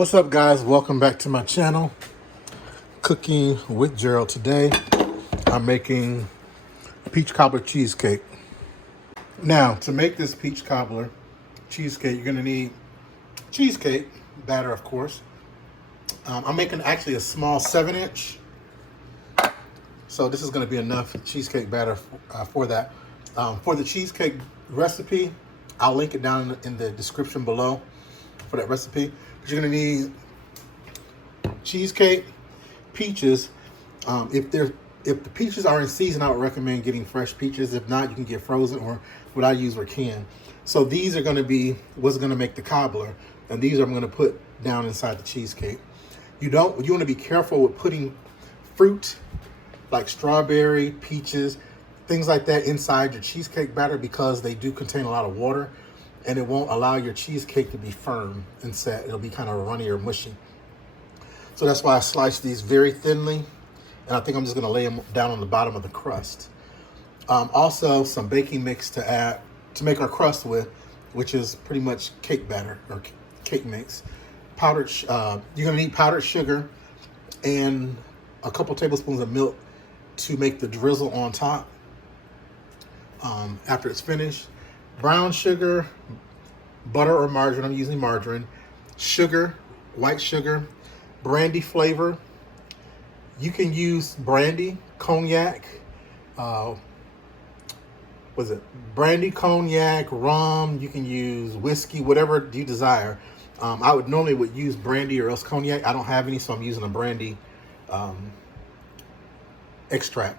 What's up, guys? Welcome back to my channel, Cooking with Gerald. Today I'm making peach cobbler cheesecake. Now, to make this peach cobbler cheesecake, you're going to need cheesecake batter, of course. I'm making actually a small 7-inch, so this is going to be enough cheesecake batter for that. For the cheesecake recipe, I'll link it down in the description below for that recipe. But you're going to need cheesecake, peaches. If the peaches are in season, I would recommend getting fresh peaches. If not, you can get frozen, or what I use were canned. So these are going to be what's going to make the cobbler, and these I'm going to put down inside the cheesecake. You want to be careful with putting fruit like strawberry, peaches, things like that inside your cheesecake batter, because they do contain a lot of water, and it won't allow your cheesecake to be firm and set. It'll be kind of runny or mushy. So that's why I sliced these very thinly, and I think I'm just going to lay them down on the bottom of the crust. Also, some baking mix to add to make our crust with, which is pretty much cake batter or cake mix. You're going to need powdered sugar and a couple tablespoons of milk to make the drizzle on top after it's finished. Brown sugar, butter or margarine, I'm using margarine, sugar, white sugar, brandy flavor. You can use brandy, cognac, brandy, cognac, rum. You can use whiskey, whatever you desire. I would normally use brandy or else cognac. I don't have any, so I'm using a brandy extract,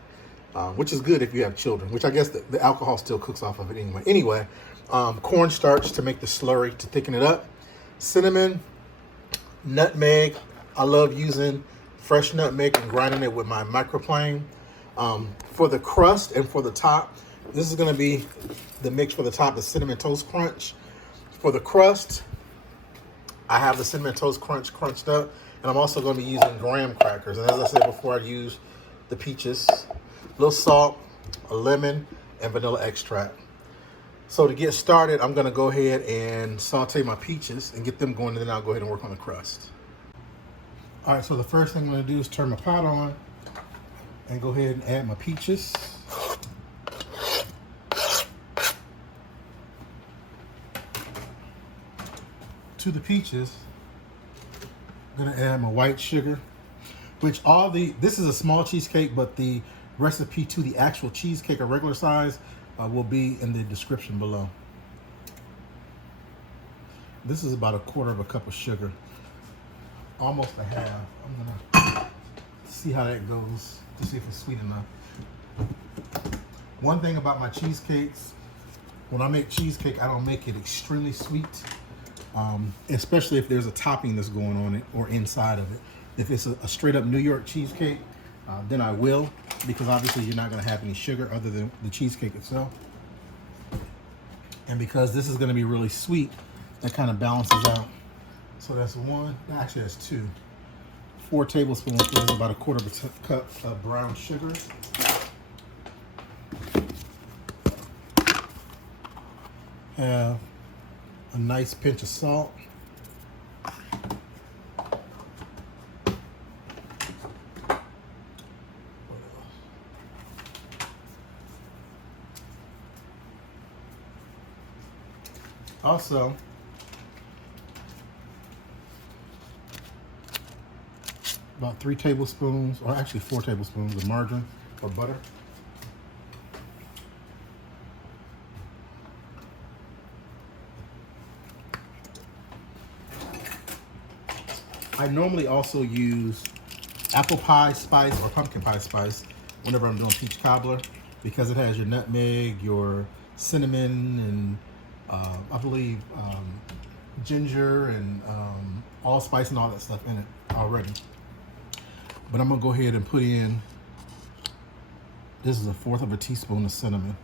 which is good if you have children, which I guess the alcohol still cooks off of it anyway. Anyway, cornstarch to make the slurry to thicken it up, cinnamon, nutmeg. I love using fresh nutmeg and grinding it with my microplane. For the crust and for the top, this is going to be the mix for the top, the Cinnamon Toast Crunch. For the crust, I have the Cinnamon Toast Crunch crunched up, and I'm also going to be using graham crackers. And as I said before, I use the peaches, a little salt, a lemon, and vanilla extract. So to get started, I'm going to go ahead and saute my peaches and get them going, and then I'll go ahead and work on the crust. All right, so the first thing I'm going to do is turn my pot on and go ahead and add my peaches. To the peaches, I'm going to add my white sugar, which this is a small cheesecake, but the recipe to the actual cheesecake, a regular size, will be in the description below. This is about 1/4 cup of sugar, almost a half. I'm gonna see how that goes to see if it's sweet enough. One thing about my cheesecakes, when I make cheesecake, I don't make it extremely sweet, especially if there's a topping that's going on it or inside of it. If it's a straight up New York cheesecake, then I will, because obviously you're not going to have any sugar other than the cheesecake itself. And because this is going to be really sweet, that kind of balances out. So that's one, actually that's 2. 4 tablespoons, which is about 1/4 cup of brown sugar. Have a nice pinch of salt. Also, about 3 tablespoons, or actually 4 tablespoons of margarine or butter. I normally also use apple pie spice or pumpkin pie spice whenever I'm doing peach cobbler, because it has your nutmeg, your cinnamon, and I believe ginger and allspice and all that stuff in it already. But I'm gonna go ahead and put in, this is 1/4 teaspoon of cinnamon.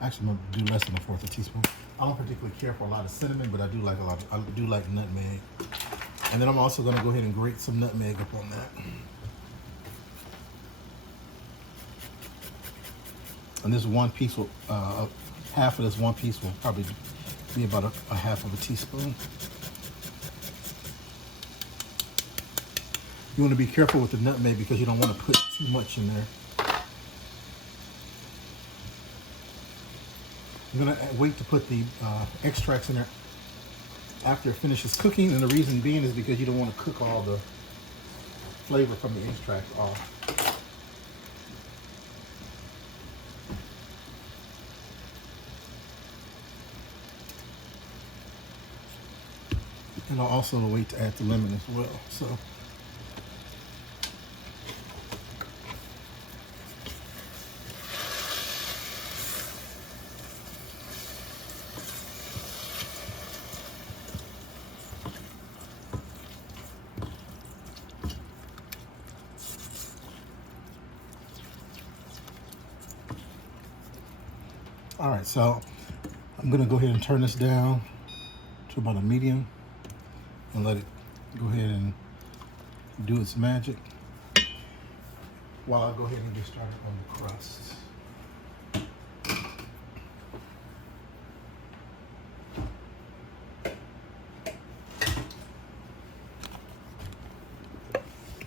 Actually, I'm gonna do less than 1/4 teaspoon. I don't particularly care for a lot of cinnamon, but I do like I do like nutmeg. And then I'm also gonna go ahead and grate some nutmeg up on that. And this one piece will, half of this one piece will probably be about a 1/2 teaspoon. You want to be careful with the nutmeg because you don't want to put too much in there. I'm going to wait to put the extracts in there after it finishes cooking, and the reason being is because you don't want to cook all the flavor from the extract off. And I'll also wait to add the lemon as well. So all right, so I'm gonna go ahead and turn this down to about a medium and let it go ahead and do its magic while I go ahead and get started on the crust.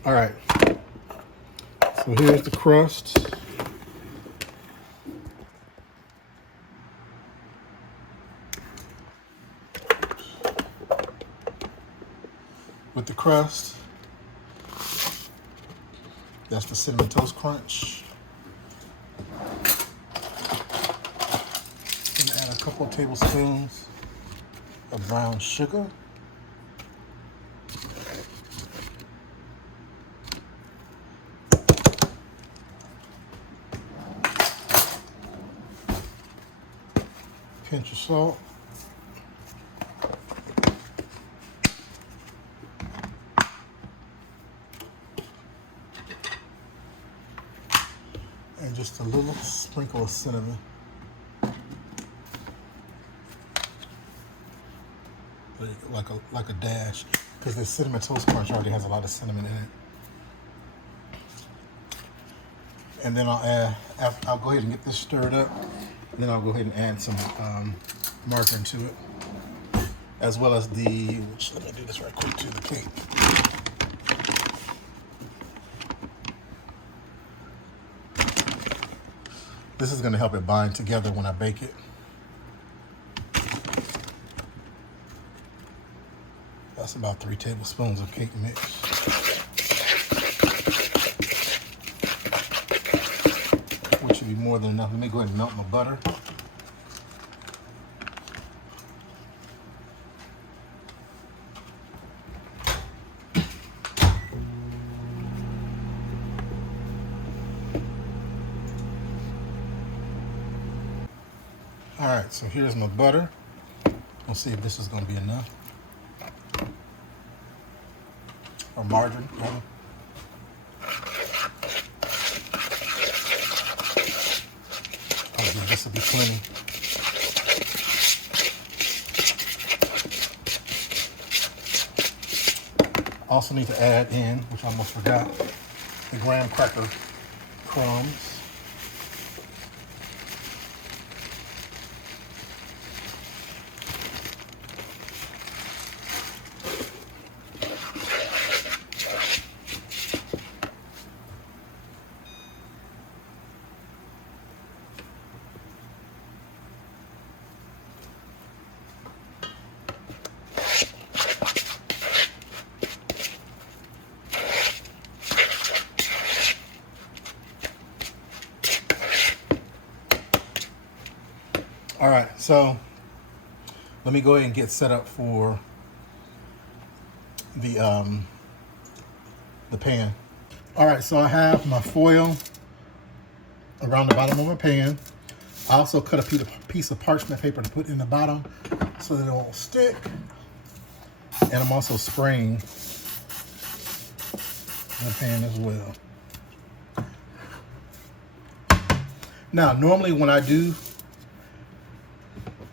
All right, so here's the crust. With the crust, that's the Cinnamon Toast Crunch. I'm gonna add a couple of tablespoons of brown sugar. Pinch of salt. And just a little sprinkle of cinnamon. Like a dash, because the Cinnamon Toast Crunch already has a lot of cinnamon in it. And then I'll go ahead and get this stirred up. And then I'll go ahead and add some margarine to it, as well as let me do this right quick to the cake. This is going to help it bind together when I bake it. That's about 3 tablespoons of cake mix. Which should be more than enough. Let me go ahead and melt my butter. All right, so here's my butter. We'll see if this is going to be enough. Or margarine, rather. This will be plenty. Also need to add in, which I almost forgot, the graham cracker crumbs. All right, so let me go ahead and get set up for the pan. All right, so I have my foil around the bottom of my pan. I also cut a piece of parchment paper to put in the bottom so that it won't stick. And I'm also spraying the pan as well. Now, normally when I do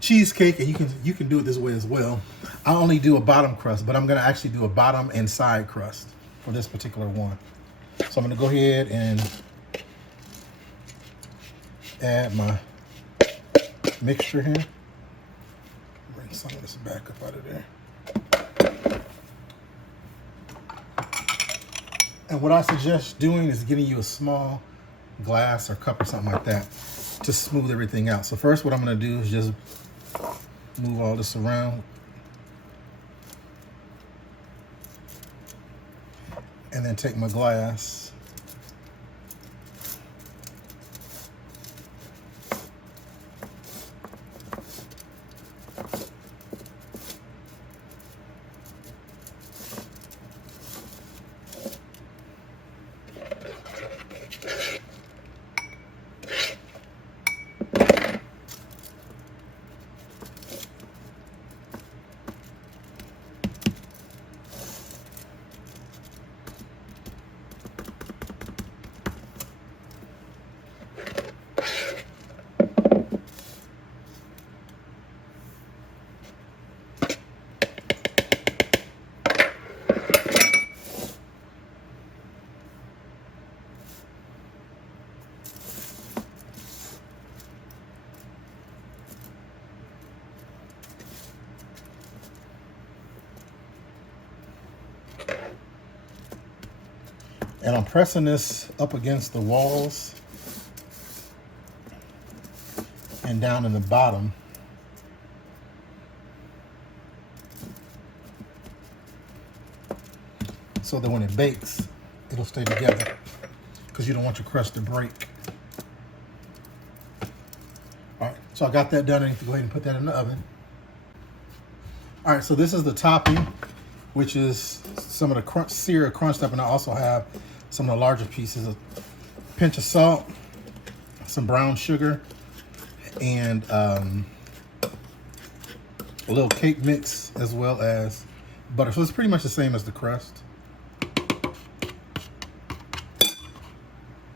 cheesecake, and you can do it this way as well, I only do a bottom crust, but I'm gonna actually do a bottom and side crust for this particular one. So I'm gonna go ahead and add my mixture here. Bring some of this back up out of there. And what I suggest doing is getting you a small glass or cup or something like that to smooth everything out. So first what I'm going to do is just move all this around. And then take my glass. And I'm pressing this up against the walls and down in the bottom. So that when it bakes, it'll stay together, because you don't want your crust to break. All right, so I got that done. I need to go ahead and put that in the oven. All right, so this is the topping, which is some of the cereal crunched up, and I also have some of the larger pieces, a pinch of salt, some brown sugar, and a little cake mix, as well as butter. So it's pretty much the same as the crust.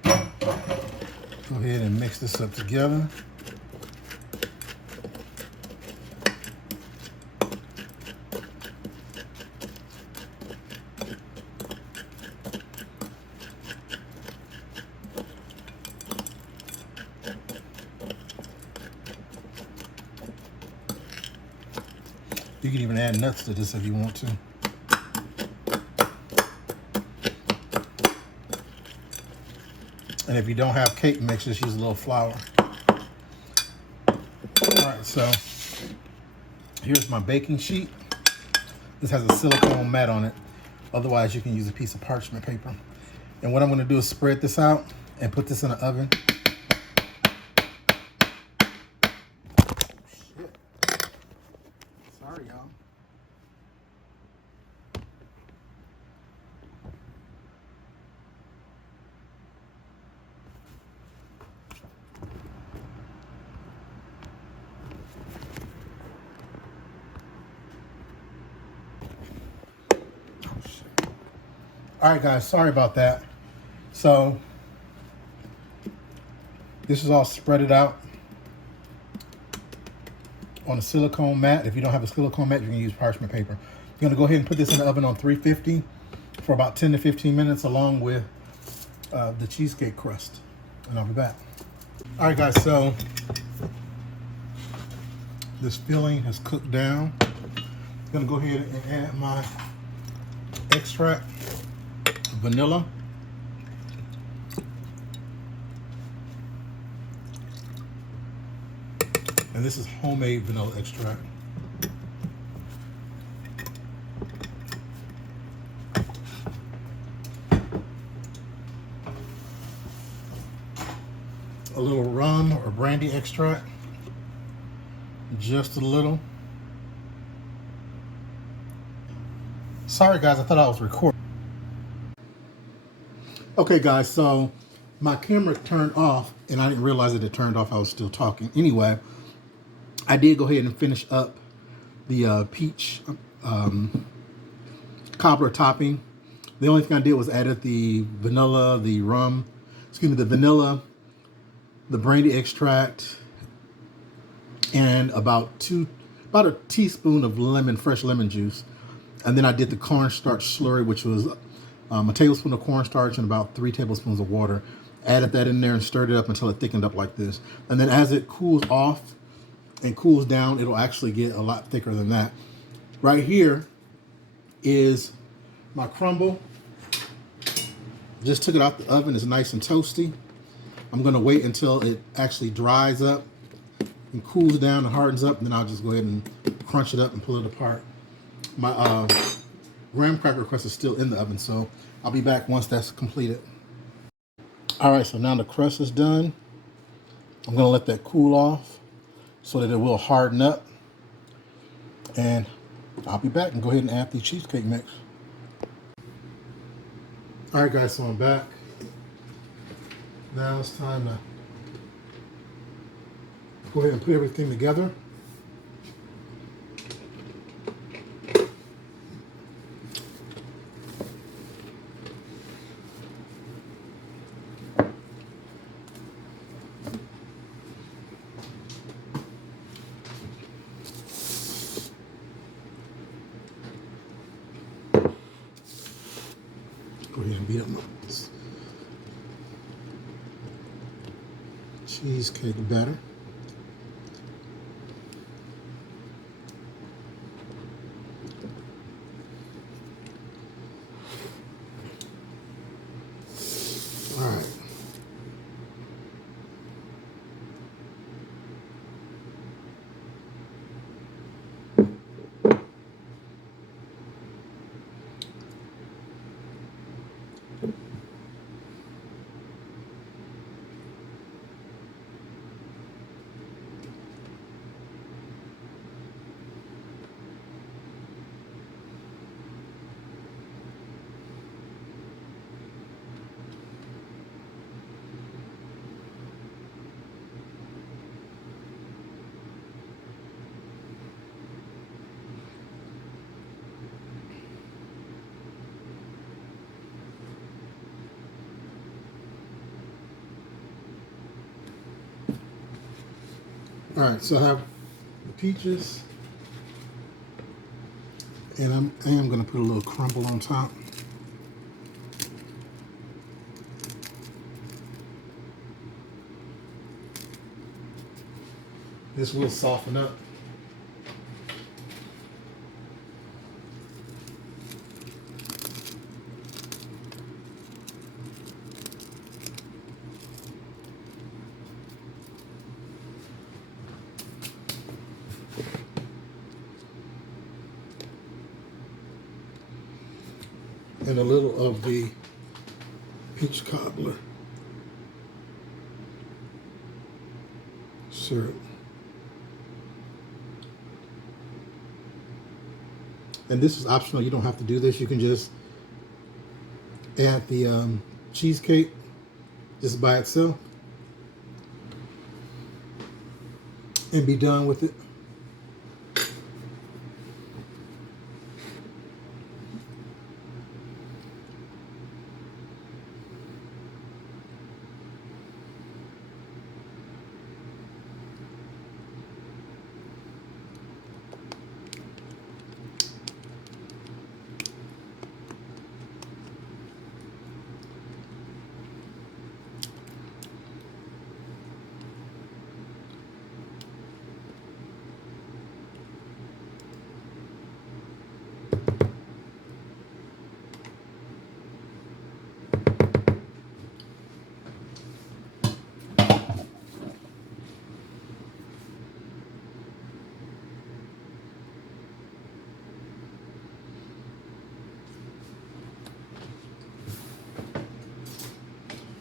Go ahead and mix this up together. You can even add nuts to this if you want to. And if you don't have cake mix, just use a little flour. All right, so here's my baking sheet. This has a silicone mat on it. Otherwise, you can use a piece of parchment paper. And what I'm gonna do is spread this out and put this in the oven. Sorry, y'all. All right, guys, sorry about that. So this is all spreaded out on a silicone mat. If you don't have a silicone mat, you can use parchment paper. You're gonna go ahead and put this in the oven on 350 for about 10 to 15 minutes, along with the cheesecake crust, and I'll be back. All right, guys, so this filling has cooked down. I'm gonna go ahead and add my extract, vanilla, and this is homemade vanilla extract. A little rum or brandy extract, just a little. Sorry guys, I thought I was recording. Okay guys, so my camera turned off and I didn't realize that it turned off. I was still talking. Anyway, I did go ahead and finish up the peach cobbler topping. The only thing I did was added the vanilla, the rum, the vanilla, the brandy extract, and about a teaspoon of fresh lemon juice. And then I did the cornstarch slurry, which was a tablespoon of cornstarch and about 3 tablespoons of water. Added that in there and stirred it up until it thickened up like this. And then as it cools off and cools down, it'll actually get a lot thicker than that. Right here is my crumble. Just took it out the oven. It's nice and toasty. I'm going to wait until it actually dries up and cools down and hardens up. And then I'll just go ahead and crunch it up and pull it apart. My graham cracker crust is still in the oven, so I'll be back once that's completed. All right, so now the crust is done. I'm going to let that cool off so that it will harden up. And I'll be back and go ahead and add the cheesecake mix. All right, guys, so I'm back. Now it's time to go ahead and put everything together. Go ahead and beat up my cheesecake batter. All right. All right, so I have the peaches, and I am going to put a little crumble on top. This will soften up. And a little of the peach cobbler syrup. And this is optional. You don't have to do this. You can just add the cheesecake just by itself and be done with it.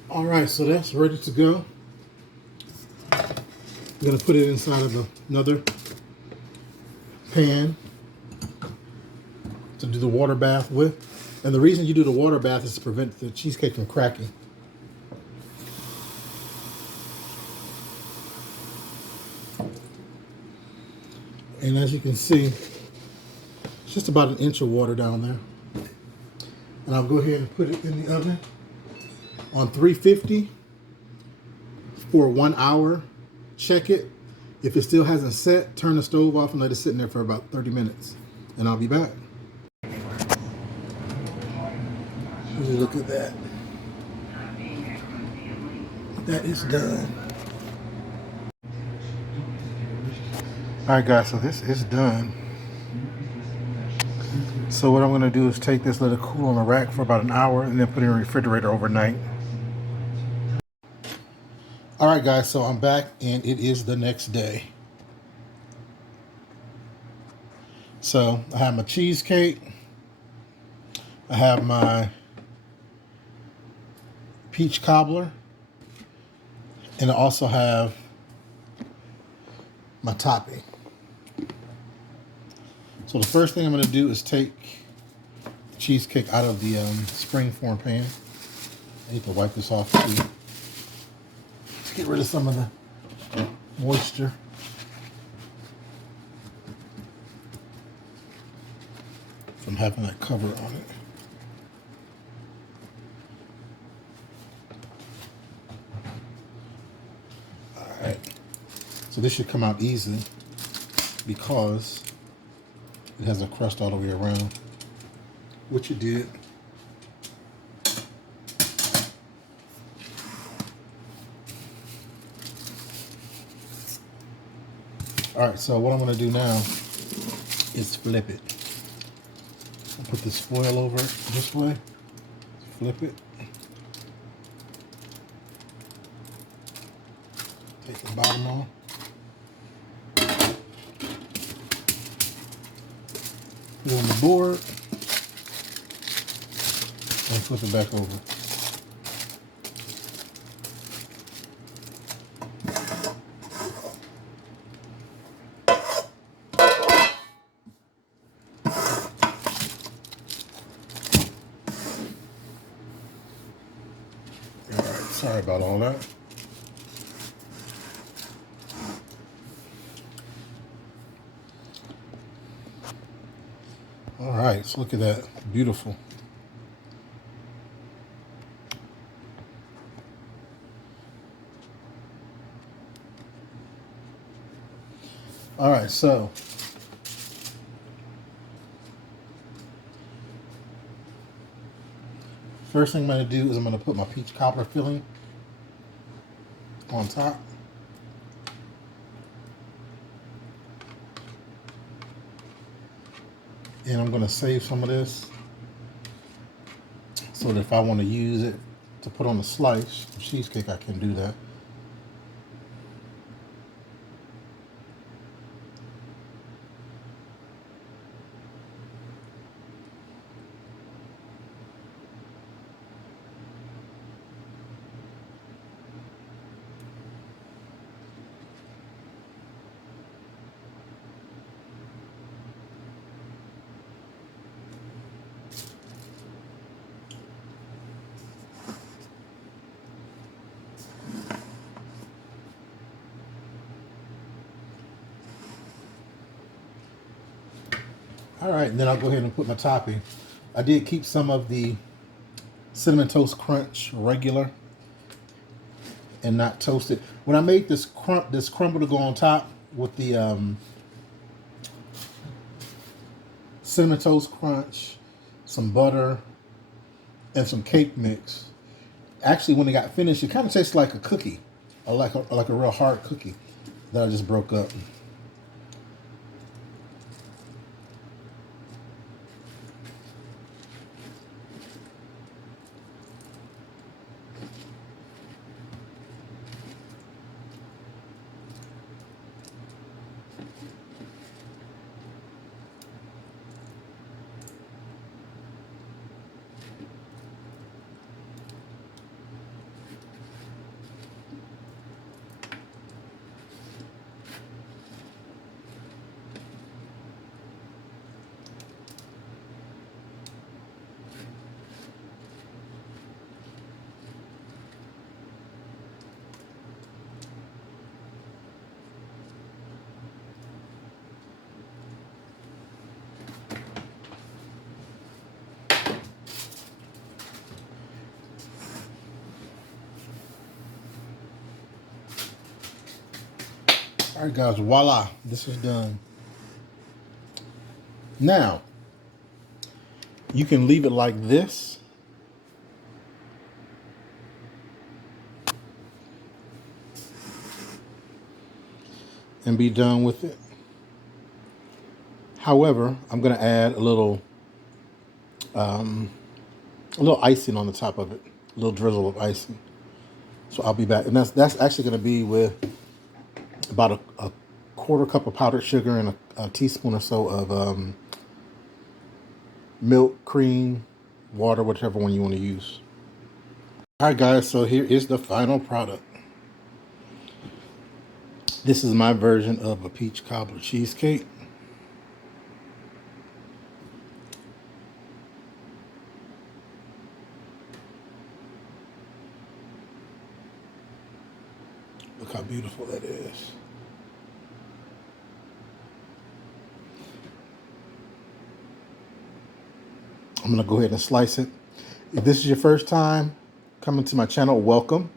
All right, so that's ready to go. I'm gonna put it inside of another pan to do the water bath with. And the reason you do the water bath is to prevent the cheesecake from cracking. And as you can see, it's just about 1 inch of water down there. And I'll go ahead and put it in the oven on 350 for 1 hour. Check it. If it still hasn't set, turn the stove off and let it sit in there for about 30 minutes. And I'll be back. Look at that. That is done. All right, guys, so this is done. So what I'm going to do is take this, let it cool on the rack for about an hour, and then put it in the refrigerator overnight. All right, guys, so I'm back, and it is the next day. So I have my cheesecake. I have my peach cobbler. And I also have my topping. So the first thing I'm going to do is take the cheesecake out of the springform pan. I need to wipe this off too, to get rid of some of the moisture. From having that cover on it. Alright, so this should come out easy because it has a crust all the way around, which it did. Alright, so what I'm going to do now is flip it. I'll put this foil over it this way, flip it. Take the bottom off. Put it on the board and flip it back over. Alright, sorry about all that. All right, so look at that, beautiful. All right, so first thing I'm going to do is I'm going to put my peach cobbler filling on top. And I'm going to save some of this so that if I want to use it to put on a slice of cheesecake, I can do that. All right, and then I'll go ahead and put my topping. I did keep some of the Cinnamon Toast Crunch regular and not toasted. When I made this crumble to go on top with the Cinnamon Toast Crunch, some butter, and some cake mix, actually when it got finished, it kind of tastes like a cookie, or like a real hard cookie that I just broke up. All right, guys, voila, this is done. Now, you can leave it like this. And be done with it. However, I'm going to add a little a little icing on the top of it, a little drizzle of icing. So I'll be back, and that's actually going to be with about a quarter cup of powdered sugar and a teaspoon or so of milk, cream, water, whichever one you want to use. All right, guys, so here is the final product. This is my version of a peach cobbler cheesecake. Look how beautiful that is. I'm going to go ahead and slice it. If this is your first time coming to my channel, welcome.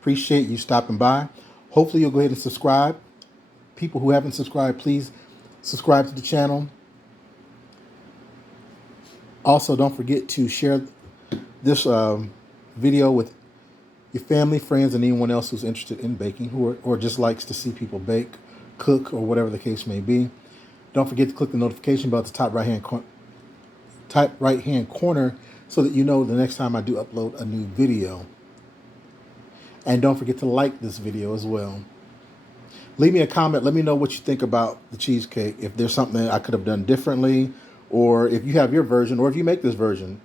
Appreciate you stopping by. Hopefully you'll go ahead and subscribe. People who haven't subscribed, please subscribe to the channel. Also, don't forget to share this video with your family, friends, and anyone else who's interested in baking or just likes to see people bake, cook, or whatever the case may be. Don't forget to click the notification bell at the top right hand corner so that you know the next time I do upload a new video. And don't forget to like this video as well. Leave me a comment. Let me know what you think about the cheesecake. If there's something that I could have done differently, or if you have your version, or if you make this version,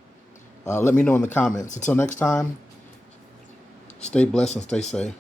let me know in the comments. Until next time, stay blessed and stay safe.